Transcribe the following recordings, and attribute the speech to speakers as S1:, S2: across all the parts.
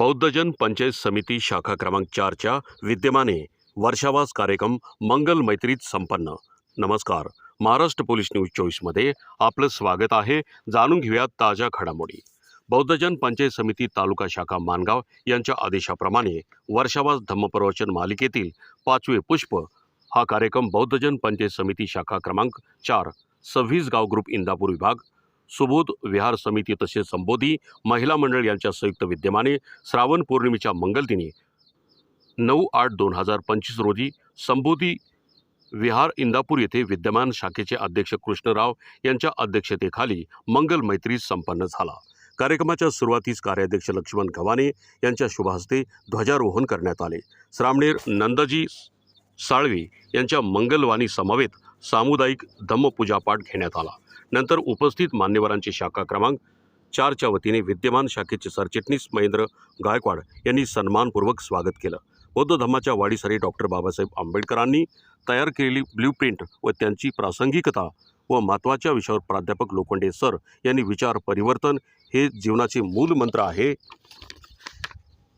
S1: बौद्धजन पंचायत समिती शाखा क्रमांक चारच्या विद्यमाने वर्षावास कार्यक्रम मंगल मैत्रीत संपन्न. नमस्कार. महाराष्ट्र पोलीस न्यूज चोवीसमध्ये आपलं स्वागत आहे. जाणून घेऊयात ताज्या घडामोडी. बौद्धजन पंचायत समिती तालुका शाखा मानगाव यांच्या आदेशाप्रमाणे वर्षावास धम्मप्रवचन मालिकेतील पाचवे पुष्प हा कार्यक्रम बौद्धजन पंचायत समिती शाखा क्रमांक चार सव्वीस गाव ग्रुप इंदापूर विभाग सुबोध विहार समिती तसेच संबोधी महिला मंडळ यांच्या संयुक्त विद्यमाने श्रावण पौर्णिमेच्या मंगलदिनी नऊ आठ दोन हजार पंचवीस रोजी संबोधी विहार इंदापूर येथे विद्यमान शाखेचे अध्यक्ष कृष्णराव यांच्या अध्यक्षतेखाली मंगल मैत्री संपन्न झाला. कार्यक्रमाच्या सुरुवातीस कार्याध्यक्ष लक्ष्मण गव्हाणे यांच्या शुभहस्ते ध्वजारोहण करण्यात आले. श्रामणेर नंदजी साळवी यांच्या मंगलवाणी समवेत सामुदायिक धम्मपूजा पाठ घेण्यात आला. नंतर उपस्थित मान्यवरांची शाखा क्रमांक चारच्या वतीने विद्यमान शाखेचे सरचिटणीस महेंद्र गायकवाड यांनी सन्मानपूर्वक स्वागत केलं. बौद्ध धम्माच्या वाढीसाठी डॉक्टर बाबासाहेब आंबेडकरांनी तयार केलेली ब्ल्यूप्रिंट व त्यांची प्रासंगिकता व महत्त्वाच्या विषयावर प्राध्यापक लोखंडे सर यांनी विचार परिवर्तन हे जीवनाचे मूल मंत्र आहे.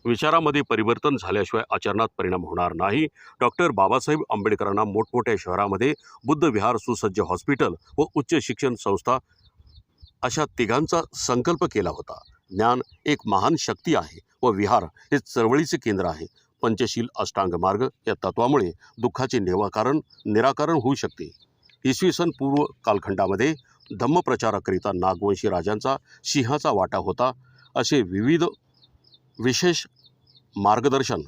S1: विचारामध्ये परिवर्तन झाल्याशिवाय आचरणात परिणाम होणार नाही. डॉक्टर बाबासाहेब आंबेडकरांना मोठमोठ्या शहरामध्ये बुद्ध विहार सुसज्ज हॉस्पिटल व उच्च शिक्षण संस्था अशा तिघांचा संकल्प केला होता. ज्ञान एक महान शक्ती आहे व विहार हे चळवळीचे केंद्र आहे. पंचशील अष्टांग मार्ग या तत्वामुळे दुःखाचे निवाकारण निराकरण होऊ शकते. इसवी सन पूर्व कालखंडामध्ये धम्मप्रचाराकरिता नागवंशी राजांचा सिंहाचा वाटा होता. असे विविध विशेष मार्गदर्शन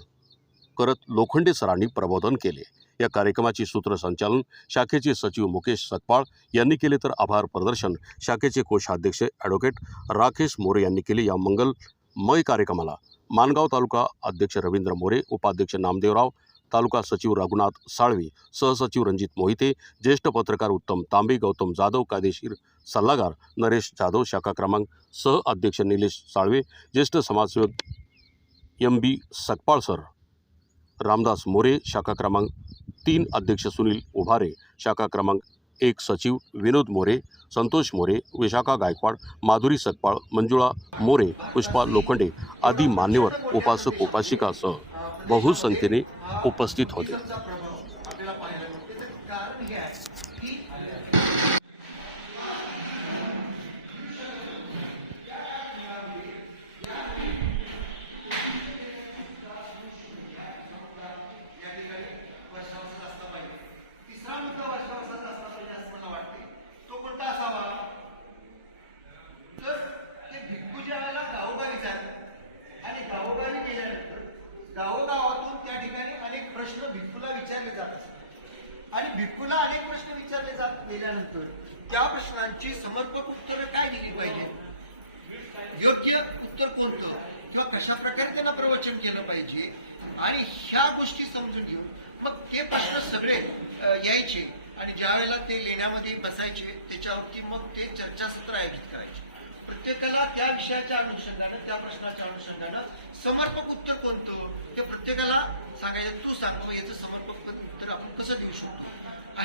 S1: करत लोखंडे सरांनी प्रबोधन केले. या कार्यक्रमाचे सूत्रसंचालन शाखेचे सचिव मुकेश सकपाळ यांनी केले तर आभार प्रदर्शन शाखेचे कोषाध्यक्ष ॲडव्होकेट राकेश मोरे यांनी केले. या मंगलमय कार्यक्रमाला मानगाव तालुका अध्यक्ष रवींद्र मोरे उपाध्यक्ष नामदेवराव तालुका सचिव रघुनाथ साळवी सहसचिव रणजित मोहिते ज्येष्ठ पत्रकार उत्तम तांबे गौतम जाधव कायदेशीर सल्लागार नरेश जाधव शाखा क्रमांक सह अध्यक्ष निलेश साळवे ज्येष्ठ समाजसेवक M B Sakpal sir Ramdas More शाखा क्रमांक तीन अध्यक्ष सुनील उभारे शाखा क्रमांक एक सचिव विनोद मोरे संतोष मोरे विशाखा गायकवाड माधुरी सकपाळ मंजुळा मोरे पुष्पा लोखंडे आदी मान्यवर उपासक उपासिकासह बहुसंख्येने उपस्थित होते
S2: आपल्याला पाहायला मिळते त्याचं कारण हे आहे की या ठिकाणी वर्षावासाचा असला पाहिजे तिसरा मुद्दा वर्षावासाचा असला पाहिजे असं मला वाटते तो कोणता असावा तर ते भिक्खू ज्या वेळेला गावोगावी जातात आणि गावोगावी गेल्यानंतर गावोगावातून त्या ठिकाणी अनेक प्रश्न भिक्खूला विचारले जात असतात आणि भिक्खूला अनेक प्रश्न विचारले जात गेल्यानंतर त्या प्रश्नांची समर्पक उत्तरं काय दिली पाहिजे योग्य उत्तर कोणतं? किंवा कशा प्रकारे त्यांना प्रवचन केलं पाहिजे? आणि ह्या गोष्टी समजून घेऊन मग ते प्रश्न सगळे यायचे. आणि ज्या वेळेला ते लेण्यामध्ये बसायचे त्याच्यावरती मग ते चर्चासत्र आयोजित करायचे. प्रत्येकाला त्या विषयाच्या अनुषंगानं त्या प्रश्नाच्या अनुषंगानं समर्पक उत्तर कोणतं? ते प्रत्येकाला सांगायचं तू सांग याचं समर्पक उत्तर आपण कसं देऊ शकतो?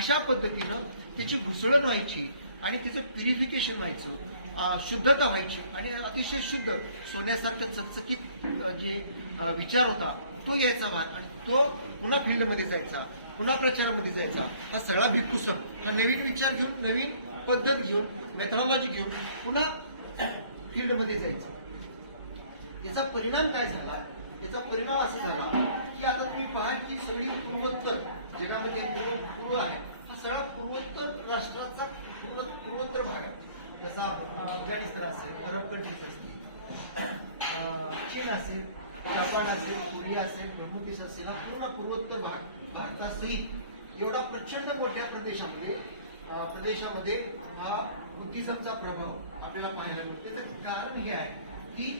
S2: अशा पद्धतीनं त्याची घुसळण व्हायची आणि त्याचं प्युरिफिकेशन व्हायचं शुद्धता व्हायची आणि अतिशय शुद्ध सोन्यासारखं चकचकीत जे विचार होता तो यायचा भाग आणि तो पुन्हा फील्डमध्ये जायचा पुन्हा प्रचारामध्ये जायचा. हा सगळा भिक्खू हा नवीन विचार घेऊन नवीन पद्धत घेऊन मेथॉलॉजी घेऊन पुन्हा फील्डमध्ये जायचं. याचा परिणाम काय झाला? याचा परिणाम असा झाला की आता तुम्ही पहा की सगळी पूर्वोत्तर जगामध्ये पूर्व पूर्व आहे हा सगळा पूर्वोत्तर राष्ट्राचा पूर्व पूर्वोत्तर भाग आहे जसा अफगाणिस्तान असेल अरब कंट्रीज असतील अं, चीन असेल जपान असेल कोरिया असेल ब्रह्मदेश असेल हा पूर्ण पूर्वोत्तर भारतासहित एवढा प्रचंड मोठ्या प्रदेशामध्ये प्रदेशामध्ये हा बुद्धिझमचा प्रभाव आपल्याला पाहायला मिळतो. त्याचं कारण हे आहे की